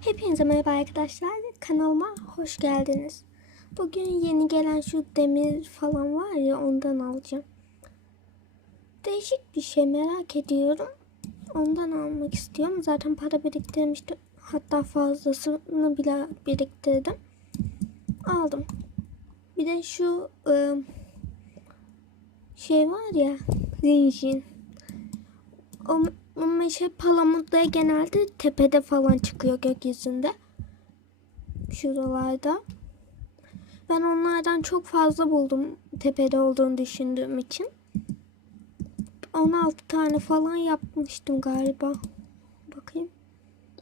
Hepinize merhaba arkadaşlar. Kanalıma hoş geldiniz. Bugün yeni gelen şu demir falan var ya ondan alacağım. Değişik bir şey merak ediyorum. Ondan almak istiyorum. Zaten para biriktirmiştim. Hatta fazlasını bile biriktirdim. Aldım. Bir de şu ıı, şey var ya zincin. O, o meşe palamutları genelde tepede falan çıkıyor gökyüzünde. Şuralarda. Ben onlardan çok fazla buldum tepede olduğunu düşündüğüm için. 16 tane falan yapmıştım galiba. Bakayım.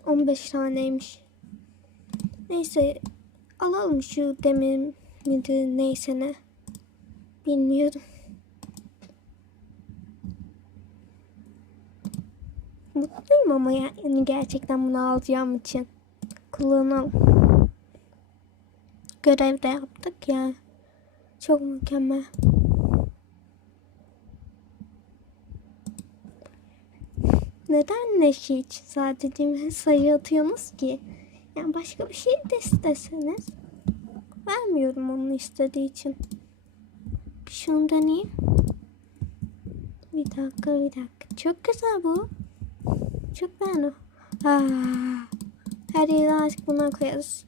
15 taneymiş. Neyse alalım şu demir midir neyse ne. Bilmiyorum. Mutluyum ama yani gerçekten bunu alacağım için. Kullanalım. Görev de yaptık ya. Çok mükemmel. Neden neşe için sadece sayı atıyorsunuz ki? Yani başka bir şey de isteseniz. Vermiyorum onun istediği için. Şunu deneyeyim. Bir dakika bir dakika. Çok güzel bu. Çok beğendim. Her yere artık bundan koyarız.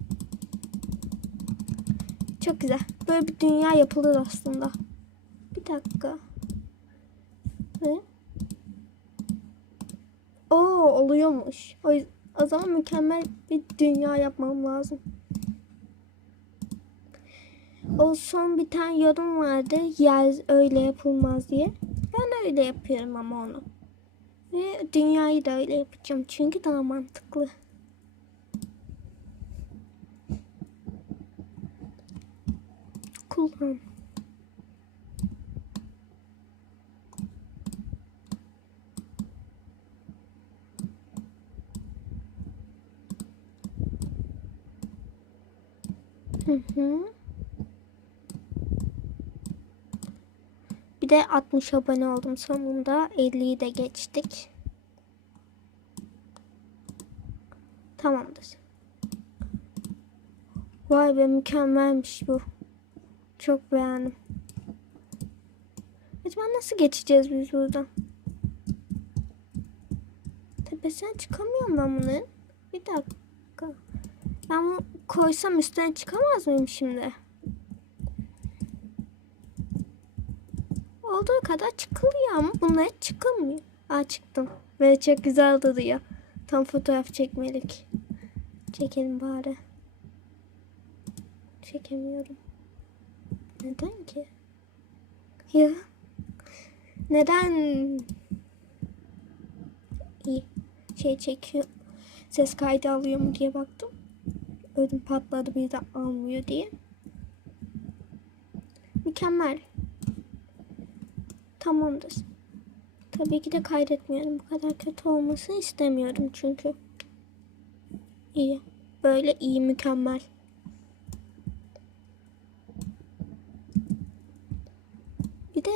Çok güzel. Böyle bir dünya yapılır aslında. Bir dakika. Ne? Oo oluyormuş. O, o zaman mükemmel bir dünya yapmam lazım. O son bir tane yorum vardı. Yer öyle yapılmaz diye. Ben öyle yapıyorum ama onu. Ve dünyayı da öyle yapacağım. Çünkü daha mantıklı. Kullan. Hı hı. Bir de 60 abone oldum sonunda. 50'yi de geçtik. Tamamdır. Vay be mükemmelmiş bu. Çok beğendim. Acaba nasıl geçeceğiz biz buradan? Tepesine çıkamıyorum ben bunun. Bir dakika. Ben bunu koysam üstüne çıkamaz mıyım şimdi? Olduğu kadar çıkılıyor ama bunlar çıkılmıyor. Aa çıktım. Ve çok güzel duruyor. Tam fotoğraf çekmelik. Çekelim bari. Çekemiyorum. Neden ki? Ya. Neden? İyi. Şey çekiyor. Ses kaydı alıyor mu diye baktım. Ödüm patladı bir de almıyor diye. Mükemmel. Tamamdır. Tabii ki de kaydetmiyorum. Bu kadar kötü olmasını istemiyorum çünkü. İyi. Böyle iyi mükemmel. Bir de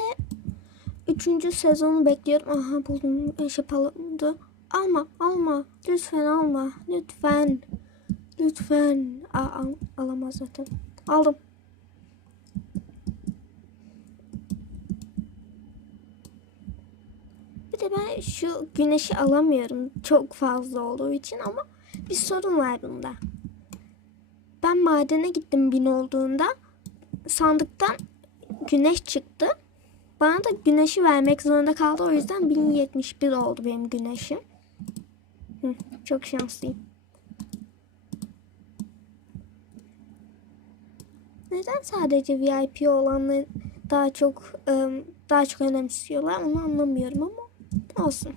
üçüncü sezonu bekliyorum. Aha buldum. Palamdı. Alma alma. Lütfen alma. Lütfen. Lütfen. Aa, al, alamaz zaten. Aldım. De ben şu güneşi alamıyorum. Çok fazla olduğu için ama bir sorun var bunda. Ben madene gittim bin olduğunda sandıktan güneş çıktı. Bana da güneşi vermek zorunda kaldı. O yüzden 1071 oldu benim güneşim. Hı, çok şanslıyım. Neden sadece VIP olanları daha çok ım, daha çok önemsiyorlar onu anlamıyorum ama olsun.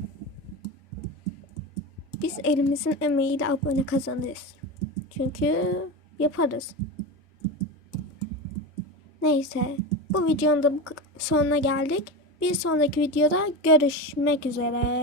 Biz elimizin emeğiyle abone kazanırız. Çünkü yaparız. Neyse bu videonun da sonuna geldik. Bir sonraki videoda görüşmek üzere.